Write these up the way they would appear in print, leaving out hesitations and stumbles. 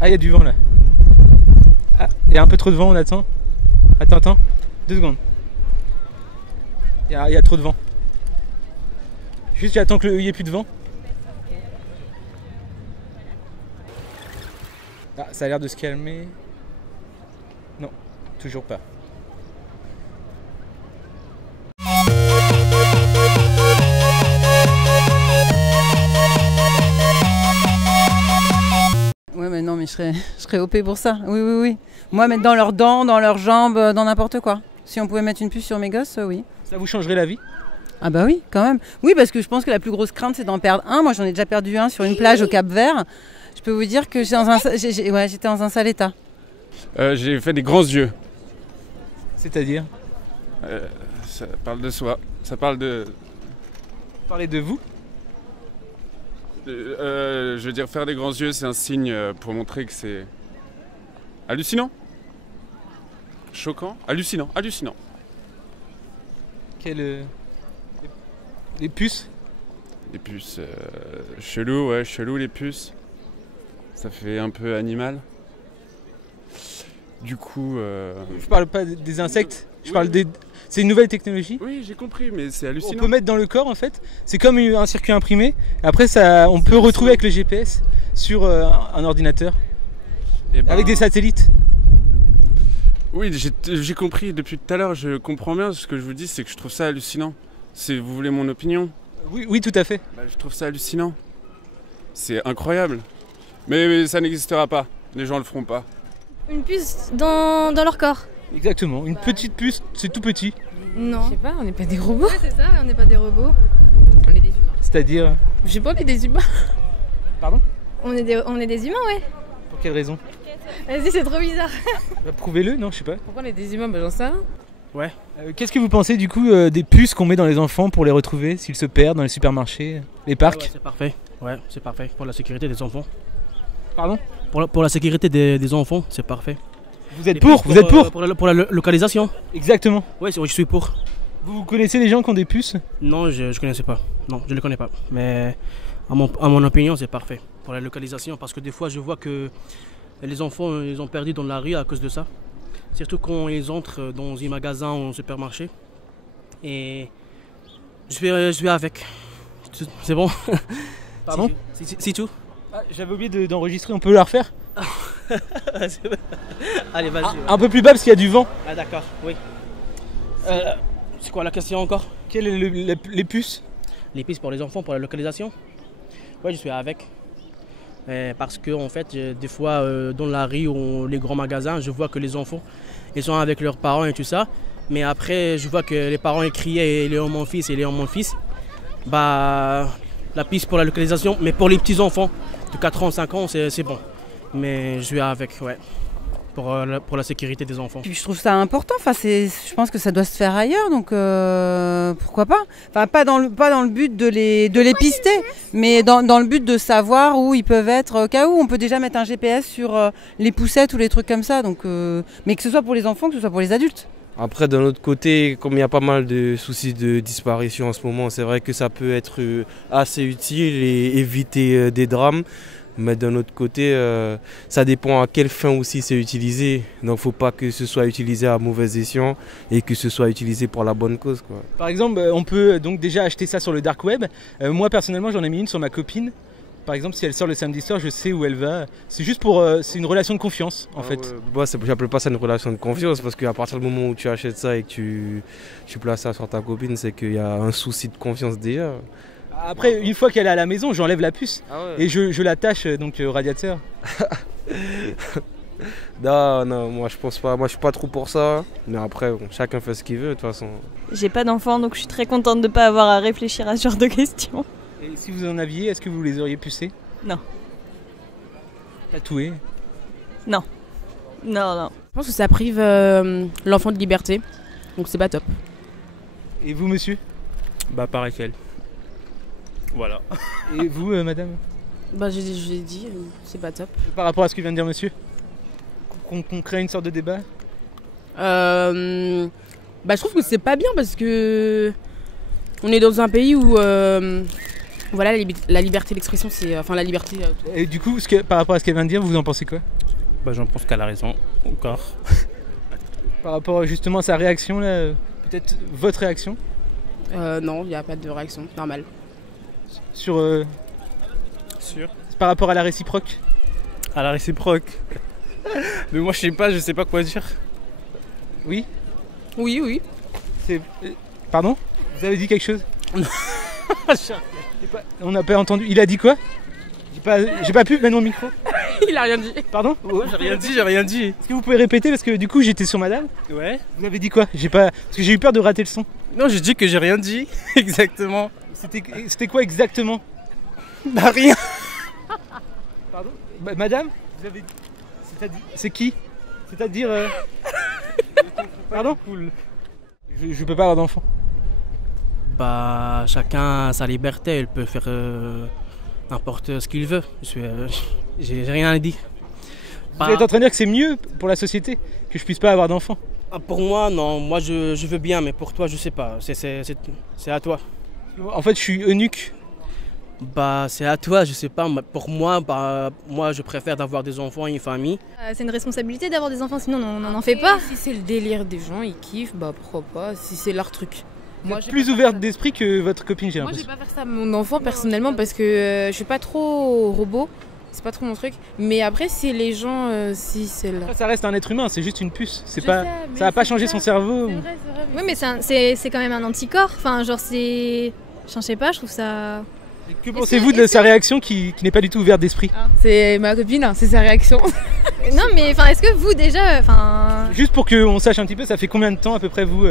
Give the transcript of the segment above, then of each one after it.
Ah, il y a du vent là. Ah, il y a un peu trop de vent, on attend. Attends, 2 secondes. Il y a trop de vent. Juste, j'attends qu'il n'y ait plus de vent. Ah, ça a l'air de se calmer. Non, toujours pas. Ouais, mais non, mais je serais OP pour ça. Oui, oui, oui. Moi, mettre dans leurs dents, dans leurs jambes, dans n'importe quoi. Si on pouvait mettre une puce sur mes gosses, oui. Ça vous changerait la vie? Ah bah oui, quand même. Oui, parce que je pense que la plus grosse crainte, c'est d'en perdre un. Moi, j'en ai déjà perdu un sur une plage au Cap-Vert. Je peux vous dire que j'étais dans un sale état. J'ai fait des grands yeux. C'est-à-dire? Ça parle de soi. Ça parle de... Parler de vous? Je veux dire, faire des grands yeux, c'est un signe pour montrer que c'est... hallucinant. Choquant. Hallucinant. Les puces? Les puces... chelou, ouais, chelou les puces. Ça fait un peu animal. Du coup... Je parle pas des insectes, je parle des... C'est une nouvelle technologie. Oui, j'ai compris, mais c'est hallucinant. On peut mettre dans le corps en fait. C'est comme un circuit imprimé. Après, on peut retrouver avec le GPS sur un ordinateur. Et ben... Avec des satellites. Oui, j'ai compris. Depuis tout à l'heure, je comprends bien. Ce que je vous dis, c'est que je trouve ça hallucinant. Vous voulez mon opinion? Oui, tout à fait. Je trouve ça hallucinant. C'est incroyable. Mais ça n'existera pas. Les gens le feront pas. Une puce dans leur corps. Exactement. Une petite puce, c'est tout petit. Non. Je sais pas, on n'est pas des robots. Ouais, c'est ça, on n'est pas des robots. On est des humains. C'est-à-dire... Je sais pas, on est des humains. Pardon? On est des humains, ouais. Pour quelle raison? Vas-y, c'est trop bizarre. Prouvez-le, non, je sais pas. Pourquoi on est des humains? J'en sais rien. Ouais. Qu'est-ce que vous pensez du coup des puces qu'on met dans les enfants pour les retrouver s'ils se perdent dans les supermarchés, les parcs? Ouais, c'est parfait. Ouais, c'est parfait pour la sécurité des enfants. Pardon? Pour la sécurité des enfants, c'est parfait. Vous êtes pour? Vous êtes pour? Pour la localisation. Exactement. Ouais, je suis pour. Vous connaissez les gens qui ont des puces? Non, je connaissais pas. Non, je les connais pas. Mais à mon opinion, c'est parfait pour la localisation parce que des fois, je vois que les enfants, ils ont perdu dans la rue à cause de ça. Surtout quand ils entrent dans un magasin ou un supermarché. Et je vais avec. C'est bon? Pardon? C'est tout? Ah, j'avais oublié d'enregistrer, on peut la refaire? Allez, vas-y. Un peu plus bas parce qu'il y a du vent. Ah d'accord, oui. C'est quoi la question encore? Quelles sont les puces? Les pistes pour les enfants, pour la localisation? Ouais, je suis avec. Parce que en fait, des fois, dans la rue ou les grands magasins, je vois que les enfants, ils sont avec leurs parents et tout ça. Mais après, je vois que les parents ils criaient, il est mon fils, il est mon fils. Bah, la piste pour la localisation, mais pour les petits enfants de 4 ans, 5 ans, c'est bon. Mais je suis avec, ouais. Pour la sécurité des enfants. Puis je trouve ça important, je pense que ça doit se faire ailleurs, donc pourquoi pas? Enfin, pas dans le but de les pister, mais dans le but de savoir où ils peuvent être, au cas où on peut déjà mettre un GPS sur les poussettes ou les trucs comme ça, donc, mais que ce soit pour les enfants, que ce soit pour les adultes. Après, d'un autre côté, comme il y a pas mal de soucis de disparition en ce moment, c'est vrai que ça peut être assez utile et éviter des drames. Mais d'un autre côté, ça dépend à quelle fin aussi c'est utilisé. Donc il ne faut pas que ce soit utilisé à mauvais escient et que ce soit utilisé pour la bonne cause, quoi. Par exemple, on peut donc déjà acheter ça sur le dark web. Moi personnellement, j'en ai mis une sur ma copine. Par exemple, si elle sort le samedi soir, je sais où elle va. C'est juste c'est une relation de confiance en fait. Moi, j'appelle pas ça une relation de confiance parce qu'à partir du moment où tu achètes ça et que tu places ça sur ta copine, c'est qu'il y a un souci de confiance déjà. Après, une fois qu'elle est à la maison, j'enlève la puce et je l'attache donc au radiateur. Non, moi je pense pas. Moi je suis pas trop pour ça. Mais après, bon, chacun fait ce qu'il veut de toute façon. J'ai pas d'enfant, donc je suis très contente de pas avoir à réfléchir à ce genre de questions. Et si vous en aviez, est-ce que vous les auriez pucés? Non. Tatoués? Non. Non. Je pense que ça prive l'enfant de liberté, donc c'est pas top. Et vous, monsieur? Bah pareil qu'elle. Voilà. Et vous, madame? Bah j'ai dit, c'est pas top. Par rapport à ce que vient de dire monsieur? Qu'on crée une sorte de débat? Bah je trouve que c'est pas bien parce que on est dans un pays où Voilà, la liberté d'expression, c'est. Enfin, la liberté. Et du coup, par rapport à ce qu'elle vient de dire, vous en pensez quoi? Bah, j'en pense qu'elle a raison, encore. Par rapport justement à sa réaction, là, peut-être votre réaction Non, il n'y a pas de réaction, normal. sur, par rapport à la réciproque? À la réciproque. Mais moi, je sais pas quoi dire. Oui. Oui. Pardon? Vous avez dit quelque chose? On n'a pas entendu. Il a dit quoi? J'ai pas pu mettre mon micro. Il a rien dit. Pardon? J'ai rien dit. Est-ce que vous pouvez répéter parce que du coup j'étais sur madame? Ouais. Vous avez dit quoi? Parce que j'ai eu peur de rater le son. Non, j'ai dit que j'ai rien dit. Exactement. C'était quoi exactement? Bah, rien. Pardon? Madame? Vous avez c'est qui? C'est-à-dire Pardon? Cool. Je peux pas avoir d'enfant. Bah, chacun a sa liberté, il peut faire n'importe ce qu'il veut. J'ai rien à dire. Vous êtes en train de dire que c'est mieux pour la société que je puisse pas avoir d'enfant? Pour moi, non. Moi, je veux bien, mais pour toi, je sais pas. C'est à toi. En fait, je suis eunuque. Bah, c'est à toi, je sais pas. Pour moi, moi, je préfère d'avoir des enfants et une famille. C'est une responsabilité d'avoir des enfants, sinon on n'en fait pas. Si c'est le délire des gens, ils kiffent, bah pourquoi pas, si c'est leur truc. Moi, plus ouverte d'esprit que votre copine, j'ai l'impression. Moi, je vais pas faire ça à mon enfant personnellement parce que je suis pas trop robot, c'est pas trop mon truc. Mais après, si les gens, si c'est là. Ça reste un être humain, c'est juste une puce. Ça va pas changer son cerveau. C'est vrai. Oui, mais c'est quand même un anticorps. Enfin, genre, c'est. Je sais pas, je trouve ça. Que pensez-vous de sa réaction qui n'est pas du tout ouverte d'esprit? C'est ma copine, c'est sa réaction. Non, mais enfin, est-ce que vous déjà. Juste pour qu'on sache un petit peu, ça fait combien de temps à peu près vous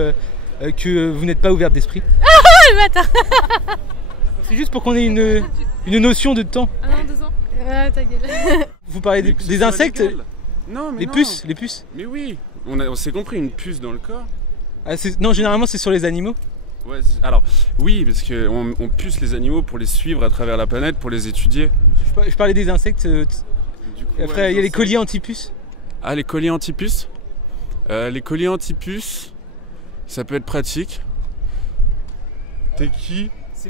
que vous n'êtes pas ouverte d'esprit? Ah, le matin. C'est juste pour qu'on ait une notion de temps. Ah non, 2 ans. Ouais, ta gueule. Vous parlez des insectes? Non, mais les puces. Mais oui, on s'est compris, une puce dans le corps. Non, généralement c'est sur les animaux. Ouais, alors oui, parce qu'on puce les animaux pour les suivre à travers la planète, pour les étudier. Je parlais des insectes. Après, il y a les colliers anti-puces. Ah, les colliers anti-puces. Les colliers anti-puces, ça peut être pratique. T'es qui? C'est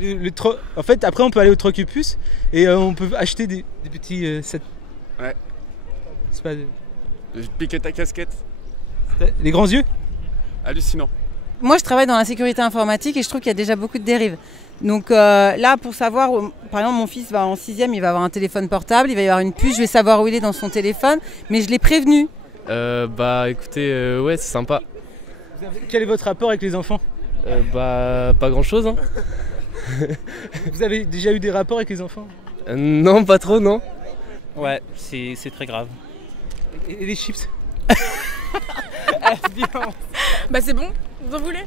En fait, après, on peut aller au Troc-puce et on peut acheter des petits sets. Ouais. C'est pas. Je vais te piquer ta casquette. Les grands yeux? Hallucinant. Moi, je travaille dans la sécurité informatique et je trouve qu'il y a déjà beaucoup de dérives. Donc là, pour savoir, par exemple, mon fils va en 6e, il va avoir un téléphone portable, il va y avoir une puce, je vais savoir où il est dans son téléphone, mais je l'ai prévenu. Bah écoutez, ouais, c'est sympa. Quel est votre rapport avec les enfants? Bah pas grand-chose. Hein. Vous avez déjà eu des rapports avec les enfants? Non, pas trop, non. Ouais, c'est très grave. Et les chips? Bah c'est bon, vous en voulez?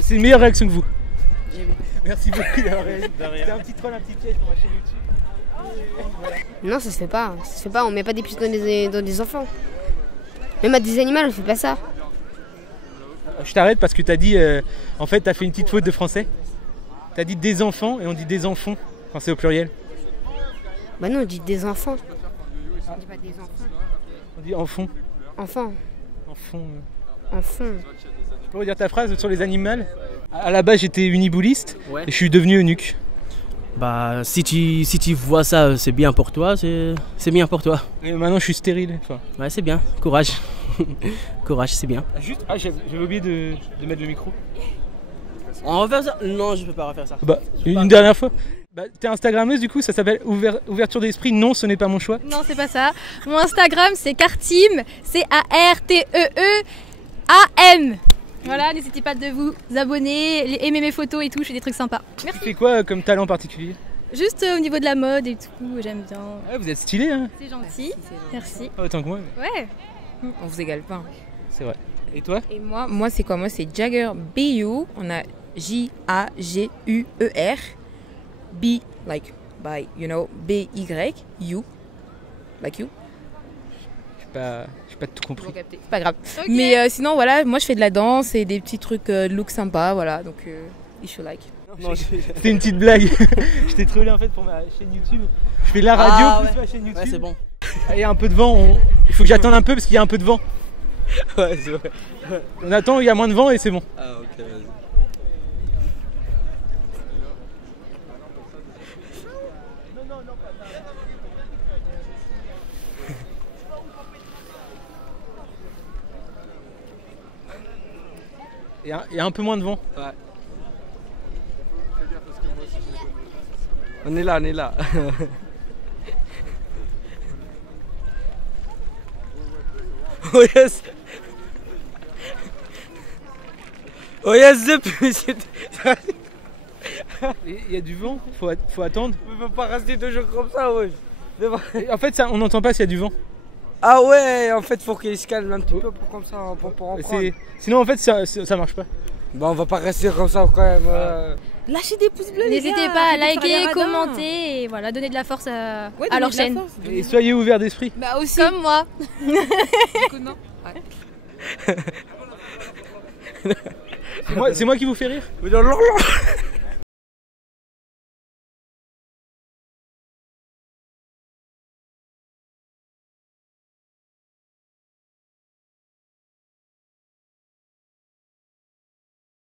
C'est une meilleure réaction que vous. Merci beaucoup d'avoir réagi. C'était un petit troll, un petit piège pour ma chaîne YouTube. Voilà. Non, ça se fait pas. Ça se fait pas. On met pas des puces dans des enfants. Même à des animaux, on fait pas ça. Je t'arrête parce que t'as dit, en fait, t'as fait une petite faute de français. T'as dit des enfants et on dit des enfants quand c'est au pluriel. Bah non, on dit des enfants. On dit pas des enfants. On dit enfant. Enfant. Enfant. Enfant. Tu peux redire ta phrase sur les animaux? À la base, j'étais unibouliste Ouais. et je suis devenu eunuque. Bah, si tu vois ça, c'est bien pour toi, c'est bien pour toi. Et maintenant, je suis stérile. Enfin. Ouais, c'est bien. Courage. Courage, c'est bien. Juste, j'avais oublié de mettre le micro. On refait ça? Non, je peux pas refaire ça. Bah, une dernière fois. Bah, t'es Instagrammeuse du coup, ça s'appelle Ouverture d'esprit. Non, ce n'est pas mon choix. Non, c'est pas ça. Mon Instagram, c'est Carteem. CARTEEAM. Voilà, n'hésitez pas de vous abonner, aimer mes photos et tout, je fais des trucs sympas. Merci. Tu fais quoi comme talent particulier? Juste au niveau de la mode et tout, j'aime bien. Ah, vous êtes stylé, hein? C'est gentil, merci. Pas autant que moi. Mais... Ouais. On vous égale pas. C'est vrai. Et toi? Et moi c'est quoi? Moi c'est Jagger BU. On a JAGUER. B like by, you know, BY, you, like you. J'ai pas tout compris. C'est pas grave. Okay. Mais sinon voilà, moi je fais de la danse et des petits trucs look sympa, voilà, donc if you like. C'était une petite blague. Je t'ai trollé en fait pour ma chaîne YouTube. Je fais la radio plus ma chaîne YouTube. Ouais, c'est bon. Il y a un peu de vent, il faut que j'attende un peu parce qu'il y a un peu de vent. Ouais, c'est vrai. On attend, il y a moins de vent et c'est bon. Ah ok, vas-y. Il y a un peu moins de vent. Ouais. On est là, on est là. Oh yes. Oh yes, Il y a du vent, faut attendre. On peut pas rester toujours comme ça, ouais. En fait, ça, on n'entend pas s'il y a du vent. Ah ouais, en fait, faut qu'il se calme un petit peu pour comme ça, pour en prendre. Sinon, en fait, ça marche pas. Bon, on va pas rester comme ça quand même. Lâchez des pouces bleus. N'hésitez pas à liker, commenter et voilà, donner de la force à leur chaîne. Et soyez ouverts d'esprit. Bah aussi. Comme moi. Du coup, non. Ouais. C'est moi qui vous fais rire? Non.